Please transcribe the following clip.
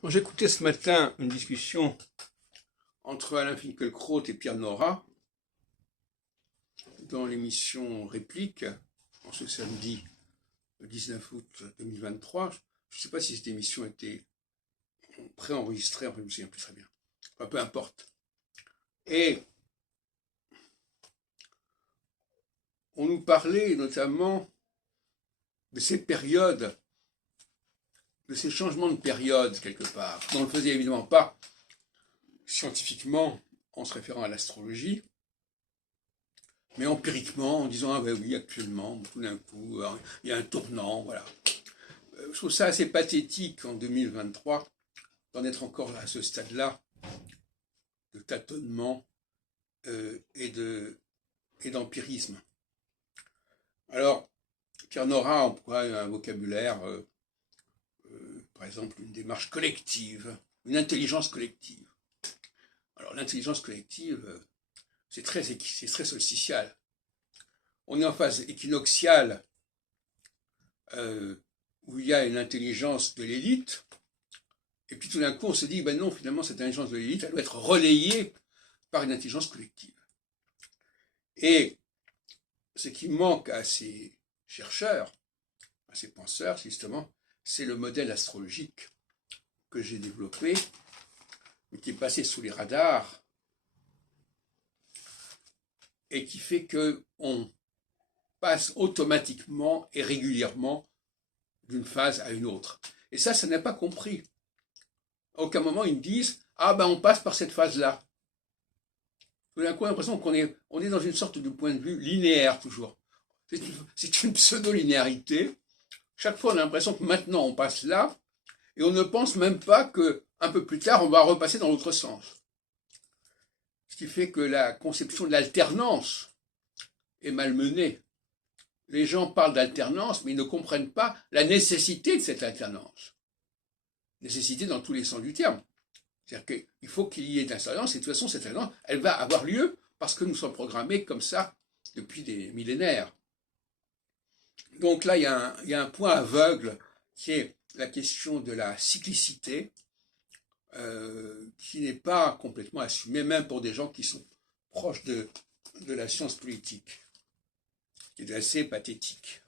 Bon, j'écoutais ce matin une discussion entre Alain Finkielkraut et Pierre Nora dans l'émission Réplique, en ce samedi 19 août 2023. Je ne sais pas si cette émission était préenregistrée, enfin je ne me souviens plus très bien. Enfin, peu importe. Et on nous parlait notamment de ces périodes, de ces changements de période quelque part. On ne le faisait évidemment pas scientifiquement en se référant à l'astrologie, mais empiriquement en disant ah ben oui actuellement tout d'un coup il y a un tournant, voilà. Je trouve ça assez pathétique en 2023 d'en être encore à ce stade-là de tâtonnement et d'empirisme. Alors Pierre Nora emploie un vocabulaire, par exemple une démarche collective, une intelligence collective. Alors l'intelligence collective, c'est très solsticial. On est en phase équinoxiale où il y a une intelligence de l'élite, et puis tout d'un coup on se dit, ben non, finalement cette intelligence de l'élite, elle doit être relayée par une intelligence collective. Et ce qui manque à ces chercheurs, à ces penseurs, justement, c'est le modèle astrologique que j'ai développé, mais qui est passé sous les radars, et qui fait qu'on passe automatiquement et régulièrement d'une phase à une autre. Et ça n'a pas compris. À aucun moment ils me disent « Ah ben on passe par cette phase-là ». Tout d'un coup, on a l'impression qu'on est dans une sorte de point de vue linéaire toujours. C'est une pseudo-linéarité. Chaque fois, on a l'impression que maintenant on passe là, et on ne pense même pas qu'un peu plus tard, on va repasser dans l'autre sens. Ce qui fait que la conception de l'alternance est malmenée. Les gens parlent d'alternance, mais ils ne comprennent pas la nécessité de cette alternance. Nécessité dans tous les sens du terme. C'est-à-dire qu'il faut qu'il y ait de l'alternance, et de toute façon, cette alternance, elle va avoir lieu parce que nous sommes programmés comme ça depuis des millénaires. Donc là, il y a un point aveugle qui est la question de la cyclicité, qui n'est pas complètement assumée, même pour des gens qui sont proches de la science politique, qui est assez pathétique.